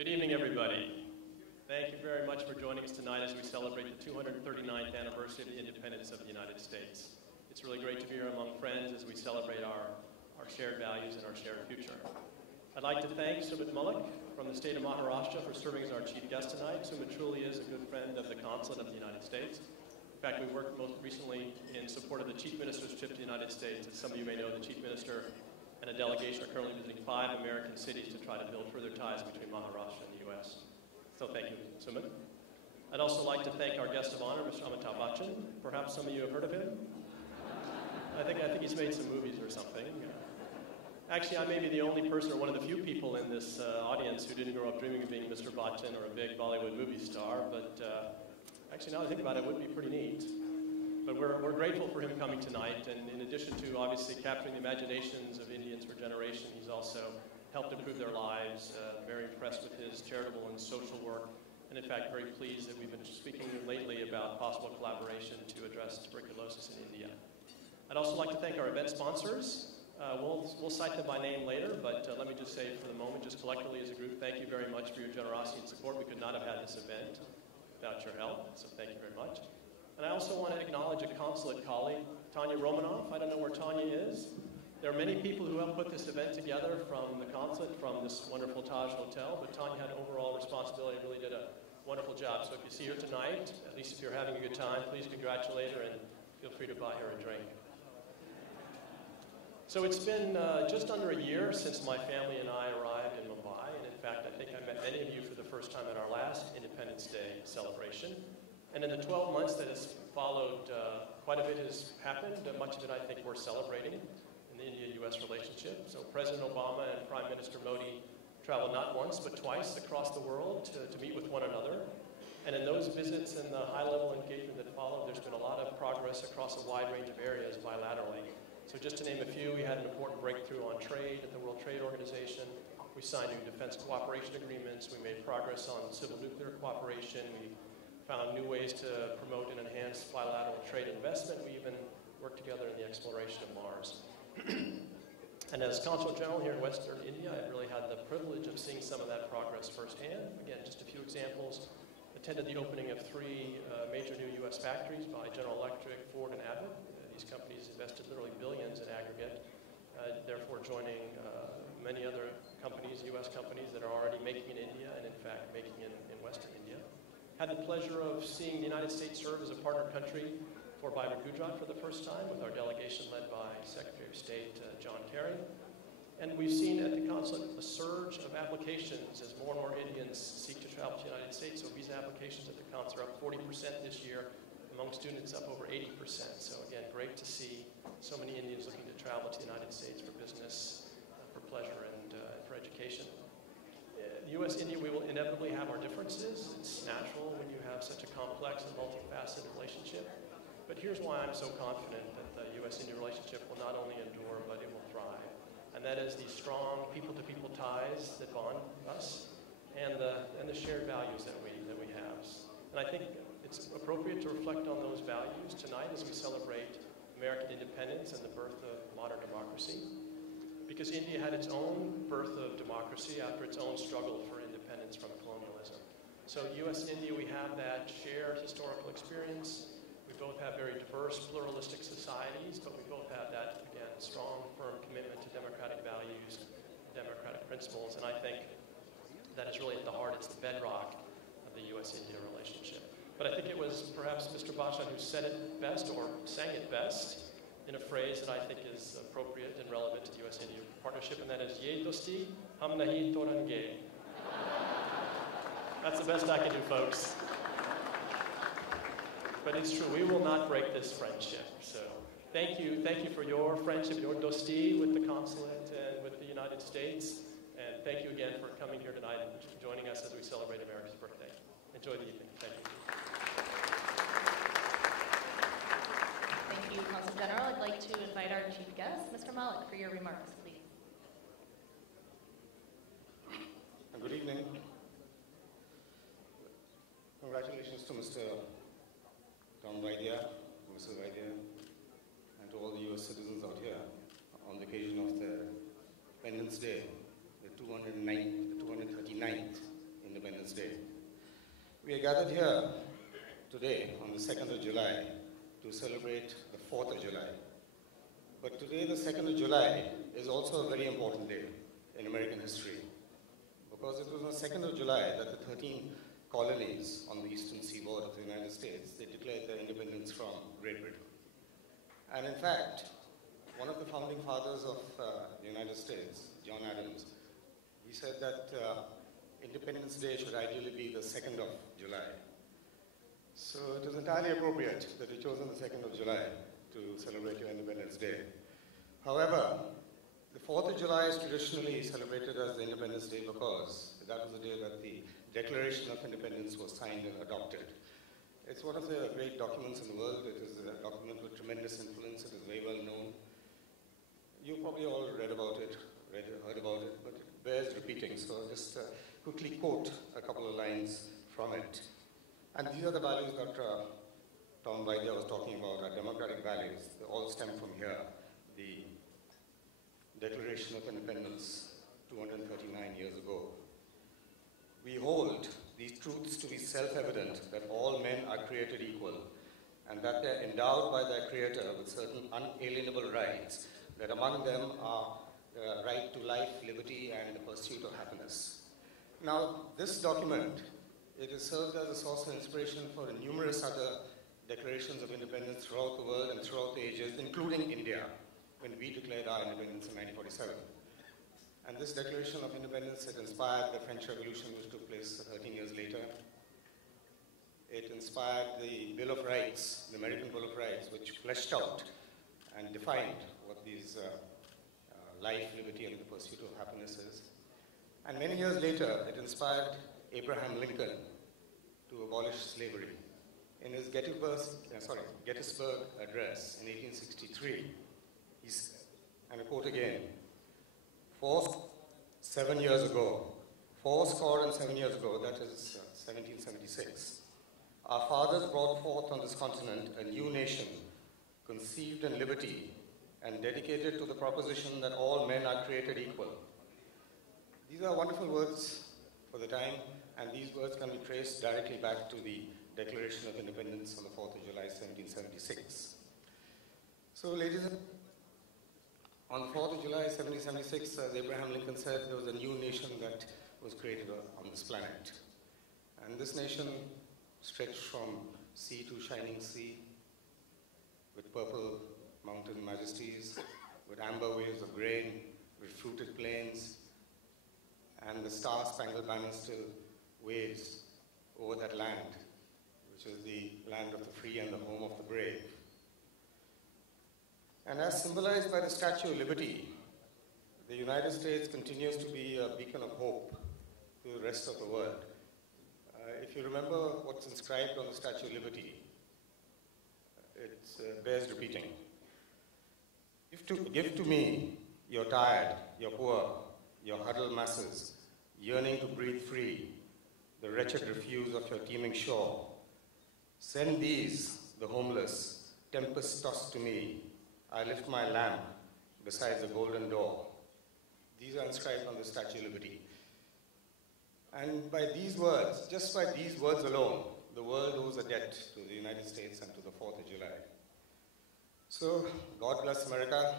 Good evening, everybody. Thank you very much for joining us tonight as we celebrate the 239th anniversary of the independence of the United States. It's really great to be here among friends as we celebrate our shared values and our shared future. I'd like to thank Sumit Mullik from the state of Maharashtra for serving as our chief guest tonight. Sumit truly is a good friend of the Consulate of the United States. In fact, we worked most recently in support of the Chief Minister's trip to the United States. As some of you may know, the Chief Minister and a delegation are currently visiting 5 American cities to try to build further ties between Maharashtra and the U.S. So thank you, Sumit. I'd also like to thank our guest of honor, Mr. Amitabh Bachchan. Perhaps some of you have heard of him. I think he's made some movies or something. Actually, I may be the only person or one of the few people in this audience who didn't grow up dreaming of being Mr. Bachchan or a big Bollywood movie star, but actually, now that I think about it, it would be pretty neat. But we're grateful for him coming tonight, and in addition to obviously capturing the imaginations of Indians for generations, he's also helped improve their lives, very impressed with his charitable and social work, and in fact very pleased that we've been speaking lately about possible collaboration to address tuberculosis in India. I'd also like to thank our event sponsors. We'll cite them by name later, but let me just say for the moment, just collectively as a group, thank you very much for your generosity and support. We could not have had this event without your help, so thank you very much. And I also want to acknowledge a consulate colleague, Tanya Romanoff. I don't know where Tanya is. There are many people who helped put this event together from the consulate, from this wonderful Taj Hotel, but Tanya had overall responsibility and really did a wonderful job. So if you see her tonight, at least if you're having a good time, please congratulate her and feel free to buy her a drink. So it's been just under a year since my family and I arrived in Mumbai, and in fact, I think I met many of you for the first time at our last Independence Day celebration. And in the 12 months that has followed, quite a bit has happened, much of it I think worth celebrating in the India-US relationship. So President Obama and Prime Minister Modi traveled not once but twice across the world to meet with one another. And in those visits and the high-level engagement that followed, there's been a lot of progress across a wide range of areas bilaterally. So just to name a few, we had an important breakthrough on trade at the World Trade Organization. We signed new defense cooperation agreements. We made progress on civil nuclear cooperation. We found new ways to promote and enhance bilateral trade and investment. We even worked together in the exploration of Mars. And as Consul General here in Western India, I really had the privilege of seeing some of that progress firsthand. Again, just a few examples. Attended the opening of 3 major new U.S. factories by General Electric, Ford, and Abbott. These companies invested literally billions in aggregate, therefore joining many other companies, U.S. companies, that are already making in India and in fact making in Western India. Had the pleasure of seeing the United States serve as a partner country for Vibrant Gujarat for the first time with our delegation led by Secretary of State John Kerry. And we've seen at the consulate a surge of applications as more and more Indians seek to travel to the United States. So visa applications at the consulate are up 40% this year. Among students, up over 80%. So again, great to see so many Indians looking to travel to the United States for business, for pleasure, and for education. The U.S.-India, we will inevitably have our differences. It's natural when you have such a complex and multifaceted relationship. But here's why I'm so confident that the U.S.-India relationship will not only endure, but it will thrive. And that is the strong people-to-people ties that bond us and the shared values that we have. And I think it's appropriate to reflect on those values tonight as we celebrate American independence and the birth of modern democracy. Because India had its own birth of democracy after its own struggle for independence from colonialism. So U.S. and India, we have that shared historical experience. We both have very diverse, pluralistic societies, but we both have that, again, strong, firm commitment to democratic values, democratic principles. And I think that is really at the heart, it's the bedrock of the U.S.-India relationship. But I think it was perhaps Mr. Bachchan who said it best, or sang it best, in a phrase that I think is appropriate and relevant to the U.S.-India partnership, and that is, Ye dosti, hum nahi todange. That's the best I can do, folks. But it's true, we will not break this friendship. So thank you for your friendship, your dosti with the consulate and with the United States. And thank you again for coming here tonight and joining us as we celebrate America's birthday. Enjoy the evening. Thank you. Thank you, Consul General. I'd like to invite our chief guest, Mr. Mullik, for your remarks, please. Good evening. Congratulations to Mr. Tom Vaidya, Mrs. Vaidya, and to all the U.S. citizens out here on the occasion of the Independence Day, the 239th Independence Day. We are gathered here today on the 2nd of July to celebrate the 4th of July. But today, the 2nd of July, is also a very important day in American history, because it was on the 2nd of July that the 13 colonies on the eastern seaboard of the United States, they declared their independence from Great Britain. And in fact, one of the founding fathers of the United States, John Adams, he said that Independence Day should ideally be the 2nd of July. So it is entirely appropriate that you chose on the 2nd of July to celebrate your Independence Day. However, the 4th of July is traditionally celebrated as the Independence Day because that was the day that the Declaration of Independence was signed and adopted. It's one of the great documents in the world. It is a document with tremendous influence. It is very well known. You probably all read about it, heard about it, but it bears repeating. So I'll just quickly quote a couple of lines from it. And these are the values that Tom Vaidya was talking about, our democratic values. They all stem from here. The Declaration of Independence 239 years ago. We hold these truths to be self-evident that all men are created equal and that they're endowed by their Creator with certain unalienable rights, that among them are the right to life, liberty, and the pursuit of happiness. Now, this document, it has served as a source of inspiration for numerous other declarations of independence throughout the world and throughout the ages, including India, when we declared our independence in 1947. And this Declaration of Independence, it inspired the French Revolution, which took place 13 years later. It inspired the Bill of Rights, the American Bill of Rights, which fleshed out and defined what these life, liberty, and the pursuit of happiness is. And many years later, it inspired Abraham Lincoln to abolish slavery. In his Gettysburg Address in 1863, and I quote again, fourscore and 7 years ago, that is 1776, our fathers brought forth on this continent a new nation, conceived in liberty and dedicated to the proposition that all men are created equal. These are wonderful words for the time, and these words can be traced directly back to the Declaration of Independence on the 4th of July, 1776. So, ladies and on the 4th of July, 1776, as Abraham Lincoln said, there was a new nation that was created on this planet. And this nation stretched from sea to shining sea, with purple mountain majesties, with amber waves of grain, with fruited plains, and the star-spangled banner still waves over that land, which is the land of the free and the home of the brave. And as symbolized by the Statue of Liberty, the United States continues to be a beacon of hope to the rest of the world. If you remember what's inscribed on the Statue of Liberty, it bears repeating. Give to me, you're tired, you're poor, your huddled masses, yearning to breathe free, the wretched refuse of your teeming shore. Send these, the homeless, tempest-tossed to me. I lift my lamp beside the golden door. These are inscribed on the Statue of Liberty. And by these words, just by these words alone, the world owes a debt to the United States and to the 4th of July. So, God bless America.